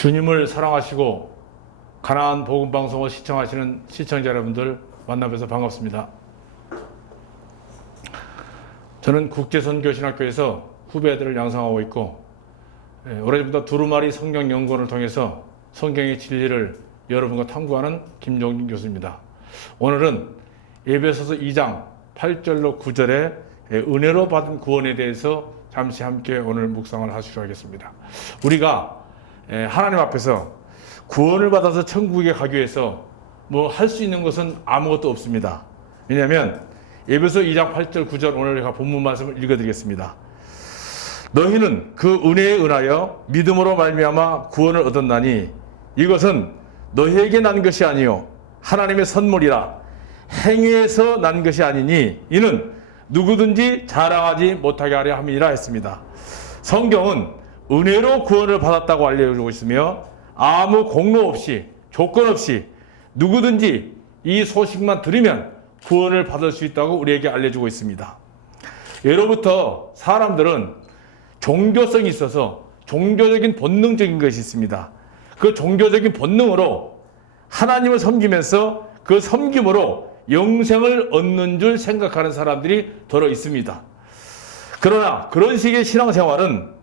주님을 사랑하시고 가나안 복음 방송을 시청하시는 시청자 여러분들 만나뵈서 반갑습니다. 저는 국제선교신학교에서 후배들을 양성하고 있고 오래전부터 두루마리 성경 연구원을 통해서 성경의 진리를 여러분과 탐구하는 김종진 교수입니다. 오늘은 에베소서 2장 8절로 9절의 은혜로 받은 구원에 대해서 잠시 함께 오늘 묵상을 하시도록 하겠습니다. 우리가 하나님 앞에서 구원을 받아서 천국에 가기 위해서 뭐 할 수 있는 것은 아무것도 없습니다. 왜냐하면 에베소 2장 8절 9절 오늘 제가 본문 말씀을 읽어드리겠습니다. 너희는 그 은혜에 은하여 믿음으로 말미암아 구원을 얻었나니 이것은 너희에게 난 것이 아니요 하나님의 선물이라. 행위에서 난 것이 아니니 이는 누구든지 자랑하지 못하게 하려 함이라 했습니다. 성경은 은혜로 구원을 받았다고 알려주고 있으며 아무 공로 없이 조건 없이 누구든지 이 소식만 들으면 구원을 받을 수 있다고 우리에게 알려주고 있습니다. 예로부터 사람들은 종교성이 있어서 종교적인 본능적인 것이 있습니다. 그 종교적인 본능으로 하나님을 섬기면서 그 섬김으로 영생을 얻는 줄 생각하는 사람들이 더러 있습니다. 그러나 그런 식의 신앙생활은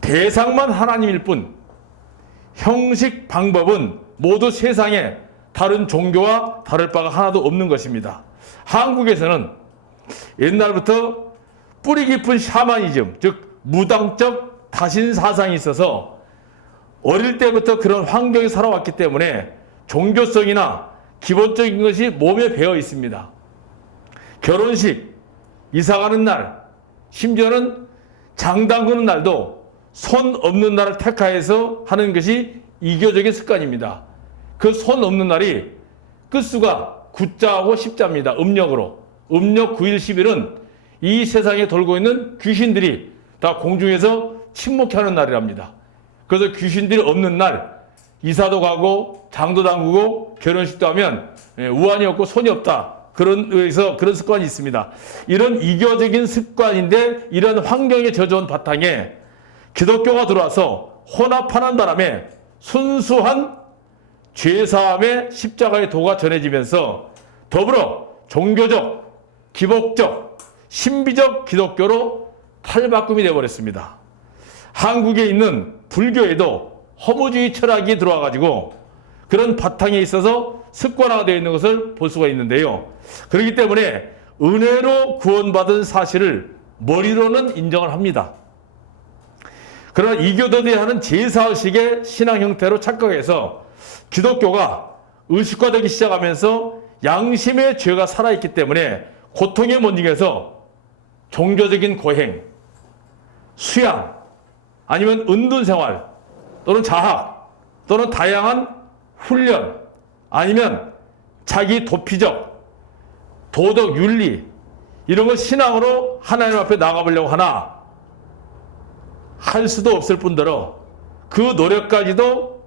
대상만 하나님일 뿐 형식 방법은 모두 세상에 다른 종교와 다를 바가 하나도 없는 것입니다. 한국에서는 옛날부터 뿌리 깊은 샤머니즘, 즉 무당적 다신 사상이 있어서 어릴 때부터 그런 환경에 살아왔기 때문에 종교성이나 기본적인 것이 몸에 배어 있습니다. 결혼식, 이사가는 날, 심지어는 장 담그는 날도 손 없는 날을 택하여서 하는 것이 이교적인 습관입니다. 그 손 없는 날이 끝수가 9자하고 10자입니다. 음력으로. 음력 9일 10일은 이 세상에 돌고 있는 귀신들이 다 공중에서 침묵하는 날이랍니다. 그래서 귀신들이 없는 날 이사도 가고 장도 담그고 결혼식도 하면 우환이 없고 손이 없다. 그런 의해서 그런 습관이 있습니다. 이런 이교적인 습관인데 이런 환경에 젖어온 바탕에 기독교가 들어와서 혼합하는 바람에 순수한 죄사함의 십자가의 도가 전해지면서 더불어 종교적, 기복적, 신비적 기독교로 탈바꿈이 되어버렸습니다. 한국에 있는 불교에도 허무주의 철학이 들어와가지고 그런 바탕에 있어서 습관화가 되어 있는 것을 볼 수가 있는데요. 그렇기 때문에 은혜로 구원받은 사실을 머리로는 인정을 합니다. 그러나 이교도들이 하는 제사의식의 신앙 형태로 착각해서 기독교가 의식화되기 시작하면서 양심의 죄가 살아있기 때문에 고통에 못 이겨서 종교적인 고행, 수양, 아니면 은둔생활 또는 자학 또는 다양한 훈련 아니면 자기 도피적 도덕 윤리 이런 걸 신앙으로 하나님 앞에 나가보려고 하나 할 수도 없을 뿐더러 그 노력까지도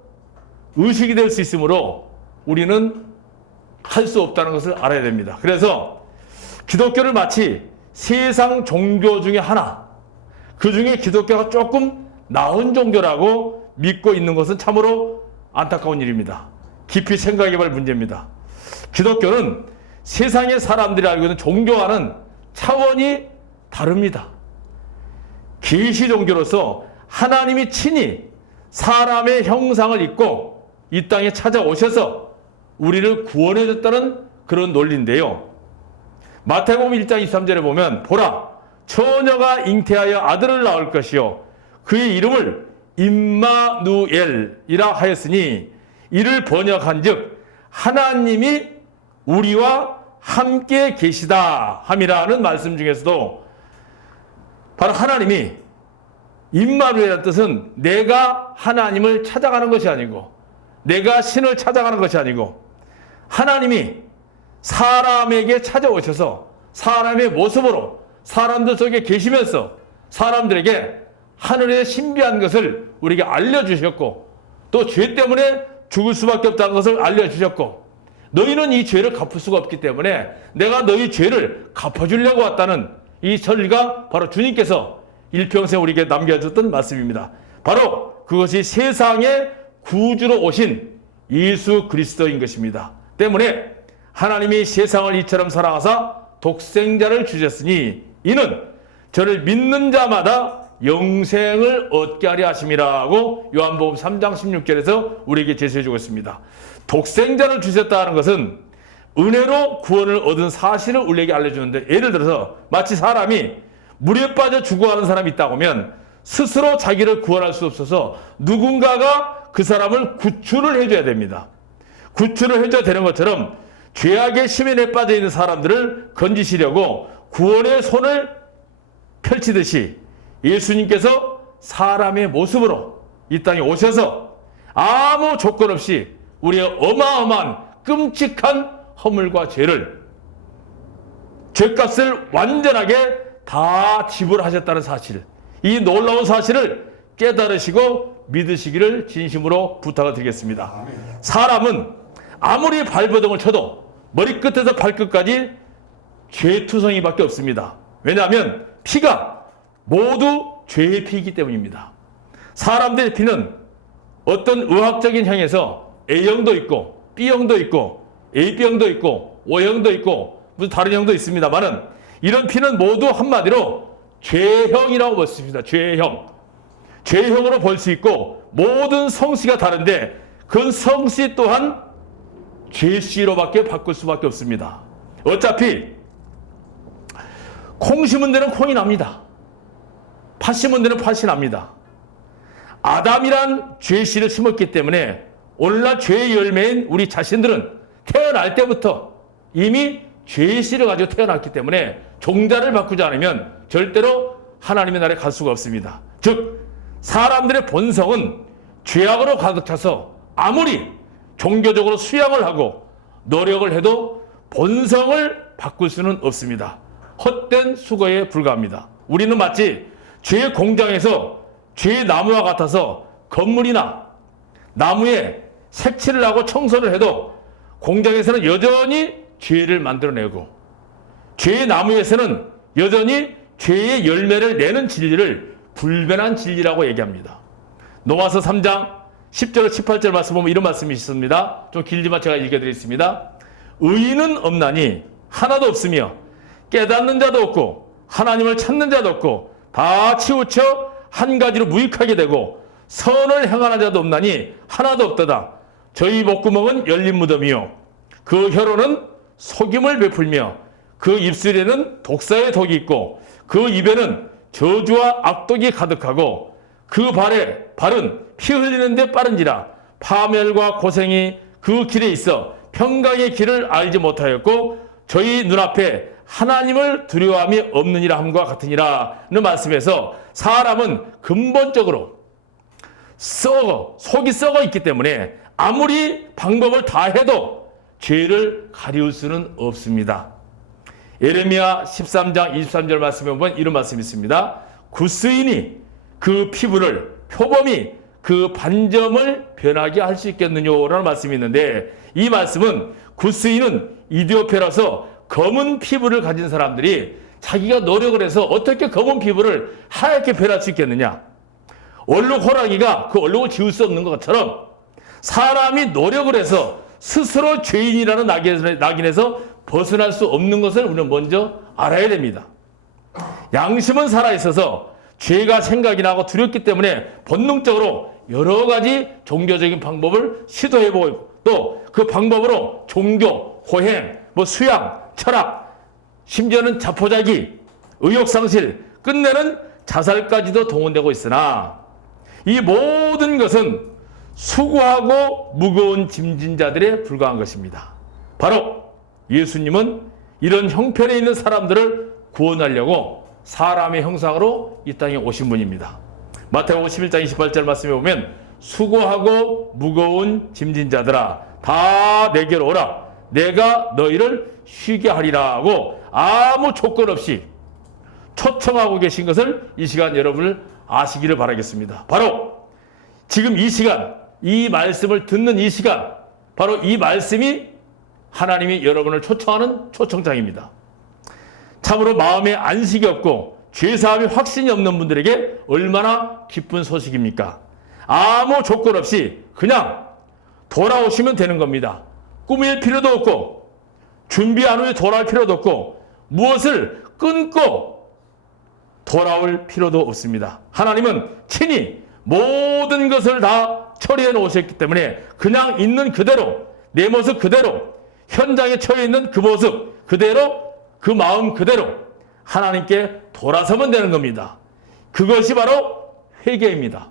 의식이 될 수 있으므로 우리는 할 수 없다는 것을 알아야 됩니다. 그래서 기독교를 마치 세상 종교 중에 하나, 그 중에 기독교가 조금 나은 종교라고 믿고 있는 것은 참으로 안타까운 일입니다. 깊이 생각해볼 문제입니다. 기독교는 세상의 사람들이 알고 있는 종교와는 차원이 다릅니다. 계시 종교로서 하나님이 친히 사람의 형상을 입고 이 땅에 찾아오셔서 우리를 구원해 줬다는 그런 논리인데요. 마태복음 1장 23절에 보면 보라 처녀가 잉태하여 아들을 낳을 것이요 그의 이름을 임마누엘이라 하였으니 이를 번역한즉 하나님이 우리와 함께 계시다 함이라는 말씀 중에서도 바로 하나님이 임마누엘이라는 뜻은 내가 하나님을 찾아가는 것이 아니고 내가 신을 찾아가는 것이 아니고 하나님이 사람에게 찾아오셔서 사람의 모습으로 사람들 속에 계시면서 사람들에게 하늘의 신비한 것을 우리에게 알려주셨고 또 죄 때문에 죽을 수밖에 없다는 것을 알려주셨고 너희는 이 죄를 갚을 수가 없기 때문에 내가 너희 죄를 갚아주려고 왔다는 이 진리가 바로 주님께서 일평생 우리에게 남겨줬던 말씀입니다. 바로 그것이 세상의 구주로 오신 예수 그리스도인 것입니다. 때문에 하나님이 세상을 이처럼 사랑하사 독생자를 주셨으니 이는 저를 믿는 자마다 영생을 얻게 하려 하심이라고 요한복음 3장 16절에서 우리에게 제시해 주고 있습니다. 독생자를 주셨다는 것은 은혜로 구원을 얻은 사실을 우리에게 알려주는데, 예를 들어서 마치 사람이 물에 빠져 죽어가는 사람이 있다고 하면 스스로 자기를 구원할 수 없어서 누군가가 그 사람을 구출을 해줘야 됩니다. 구출을 해줘야 되는 것처럼 죄악의 심연에 빠져 있는 사람들을 건지시려고 구원의 손을 펼치듯이 예수님께서 사람의 모습으로 이 땅에 오셔서 아무 조건 없이 우리의 어마어마한 끔찍한 허물과 죄를, 죄값을 완전하게 다 지불하셨다는 사실, 이 놀라운 사실을 깨달으시고 믿으시기를 진심으로 부탁을 드리겠습니다. 사람은 아무리 발버둥을 쳐도 머리끝에서 발끝까지 죄투성이밖에 없습니다. 왜냐하면 피가 모두 죄의 피이기 때문입니다. 사람들의 피는 어떤 의학적인 형에서 A형도 있고 B형도 있고 AB형도 있고 O형도 있고 무슨 다른 형도 있습니다만은 이런 피는 모두 한마디로 죄형이라고 볼 수 있습니다. 죄형. 죄형으로 볼 수 있고 모든 성씨가 다른데 그 성씨 또한 죄씨로밖에 바꿀 수밖에 없습니다. 어차피 콩 심은 데는 콩이 납니다. 팥 심은 데는 팥이 납니다. 아담이란 죄씨를 심었기 때문에 오늘날 죄의 열매인 우리 자신들은 태어날 때부터 이미 죄씨를 가지고 태어났기 때문에 종자를 바꾸지 않으면 절대로 하나님의 나라에 갈 수가 없습니다. 즉 사람들의 본성은 죄악으로 가득 차서 아무리 종교적으로 수양을 하고 노력을 해도 본성을 바꿀 수는 없습니다. 헛된 수고에 불과합니다. 우리는 마치 죄의 공장에서 죄의 나무와 같아서 건물이나 나무에 색칠을 하고 청소를 해도 공장에서는 여전히 죄를 만들어내고 죄의 나무에서는 여전히 죄의 열매를 내는 진리를 불변한 진리라고 얘기합니다. 로마서 3장 10절 18절 말씀 보면 이런 말씀이 있습니다. 좀 길지만 제가 읽어드리겠습니다. 의인은 없나니 하나도 없으며 깨닫는 자도 없고 하나님을 찾는 자도 없고 다 치우쳐 한 가지로 무익하게 되고 선을 행하는 자도 없나니 하나도 없도다. 저희 목구멍은 열린 무덤이요 그 혀로는 속임을 베풀며 그 입술에는 독사의 독이 있고 그 입에는 저주와 악독이 가득하고 그 발은 피 흘리는데 빠른지라 파멸과 고생이 그 길에 있어 평강의 길을 알지 못하였고 저희 눈앞에 하나님을 두려워함이 없느니라 함과 같으니라는 말씀에서 사람은 근본적으로 속이 썩어 있기 때문에 아무리 방법을 다 해도 죄를 가리울 수는 없습니다. 예레미야 13장 23절 말씀에 보면 이런 말씀이 있습니다. 굿스인이 그 피부를 표범이 그 반점을 변하게 할 수 있겠느냐라는 말씀이 있는데 이 말씀은 굿스인은 이디오페라서 검은 피부를 가진 사람들이 자기가 노력을 해서 어떻게 검은 피부를 하얗게 변할 수 있겠느냐. 얼룩 호랑이가 그 얼룩을 지울 수 없는 것처럼 사람이 노력을 해서 스스로 죄인이라는 낙인에서 벗어날 수 없는 것을 우리는 먼저 알아야 됩니다. 양심은 살아있어서 죄가 생각이 나고 두렵기 때문에 본능적으로 여러 가지 종교적인 방법을 시도해보고 또 그 방법으로 종교, 호행, 수양, 철학, 심지어는 자포자기, 의욕상실, 끝내는 자살까지도 동원되고 있으나 이 모든 것은 수고하고 무거운 짐진 자들에 불과한 것입니다. 바로 예수님은 이런 형편에 있는 사람들을 구원하려고 사람의 형상으로 이 땅에 오신 분입니다. 마태복음 11장 28절 말씀에 보면 수고하고 무거운 짐진 자들아 다 내게로 오라 내가 너희를 쉬게 하리라고 아무 조건 없이 초청하고 계신 것을 이 시간 여러분을 아시기를 바라겠습니다. 바로 지금 이 시간 이 말씀을 듣는 이 시간 바로 이 말씀이 하나님이 여러분을 초청하는 초청장입니다. 참으로 마음에 안식이 없고 죄사함이 확신이 없는 분들에게 얼마나 기쁜 소식입니까? 아무 조건 없이 그냥 돌아오시면 되는 겁니다. 꾸밀 필요도 없고 준비한 후에 돌아올 필요도 없고 무엇을 끊고 돌아올 필요도 없습니다. 하나님은 친히 모든 것을 다 처리해 놓으셨기 때문에 그냥 있는 그대로 내 모습 그대로 현장에 처해 있는 그 모습 그대로 그 마음 그대로 하나님께 돌아서면 되는 겁니다. 그것이 바로 회개입니다.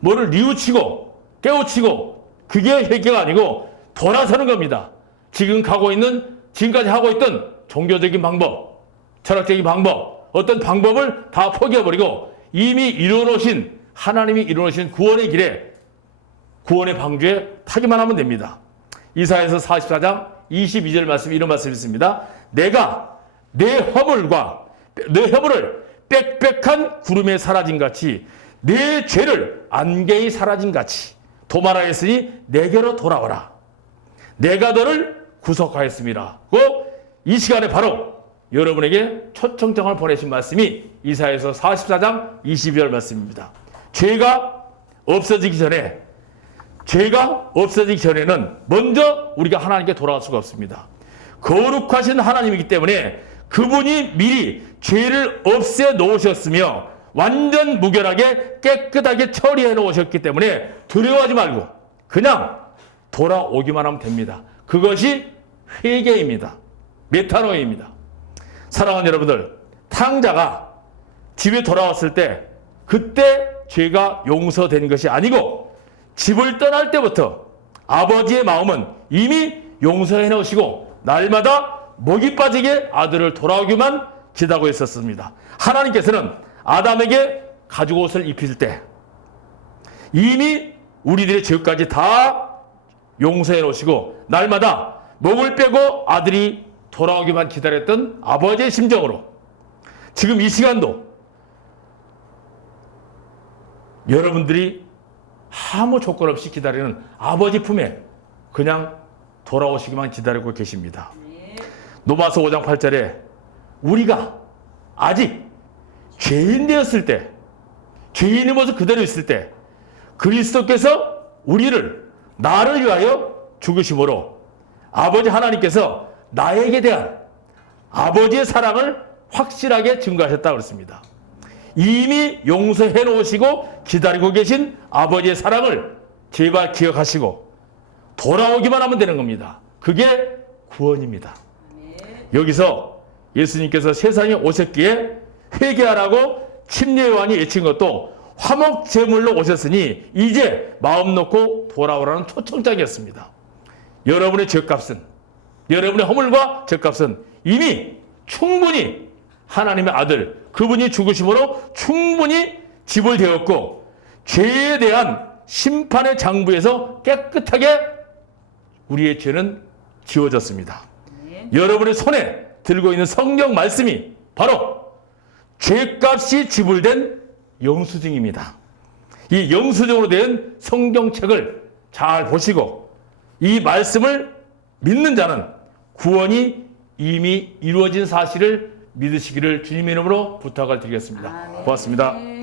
뭐를 뉘우치고 깨우치고 그게 회개가 아니고 돌아서는 겁니다. 지금까지 하고 있던 종교적인 방법, 철학적인 방법, 어떤 방법을 다 포기해버리고 이미 이루어놓으신 하나님이 이루어놓으신 구원의 길에 구원의 방주에 타기만 하면 됩니다. 이사야서 44장 22절 말씀 이런 말씀이 있습니다. 내가 내 허물을 빽빽한 구름에 사라진 같이 내 죄를 안개에 사라진 같이 도말하였으니 내게로 돌아오라. 내가 너를 구속하였습니다. 이 시간에 바로 여러분에게 초청장을 보내신 말씀이 이사야서 44장 22절 말씀입니다. 죄가 없어지기 전에는 먼저 우리가 하나님께 돌아갈 수가 없습니다. 거룩하신 하나님이기 때문에 그분이 미리 죄를 없애 놓으셨으며 완전 무결하게 깨끗하게 처리해 놓으셨기 때문에 두려워하지 말고 그냥 돌아오기만 하면 됩니다. 그것이 회개입니다. 메타노이입니다. 사랑하는 여러분들, 탕자가 집에 돌아왔을 때 그때 죄가 용서된 것이 아니고 집을 떠날 때부터 아버지의 마음은 이미 용서해 놓으시고 날마다 목이 빠지게 아들을 돌아오기만 기다리고 있었습니다. 하나님께서는 아담에게 가죽 옷을 입힐 때 이미 우리들의 죄까지 다 용서해 놓으시고 날마다 목을 빼고 아들이 돌아오기만 기다렸던 아버지의 심정으로 지금 이 시간도 여러분들이 아무 조건 없이 기다리는 아버지 품에 그냥 돌아오시기만 기다리고 계십니다. 로마서 5장 8절에 우리가 아직 죄인 되었을 때, 죄인의 모습 그대로 있을 때 그리스도께서 나를 위하여 죽으심으로 아버지 하나님께서 나에게 대한 아버지의 사랑을 확실하게 증거하셨다고 그랬습니다. 이미 용서해 놓으시고 기다리고 계신 아버지의 사랑을 제발 기억하시고 돌아오기만 하면 되는 겁니다. 그게 구원입니다. 여기서 예수님께서 세상에 오셨기에 회개하라고 침례 요한이 외친 것도 화목 제물로 오셨으니 이제 마음 놓고 돌아오라는 초청장이었습니다. 여러분의 죄값은, 여러분의 허물과 죄값은 이미 충분히 하나님의 아들 그분이 죽으심으로 충분히 지불되었고 죄에 대한 심판의 장부에서 깨끗하게 우리의 죄는 지워졌습니다. 여러분의 손에 들고 있는 성경 말씀이 바로 죄값이 지불된 영수증입니다. 이 영수증으로 된 성경책을 잘 보시고 이 말씀을 믿는 자는 구원이 이미 이루어진 사실을 믿으시기를 주님의 이름으로 부탁을 드리겠습니다. 고맙습니다.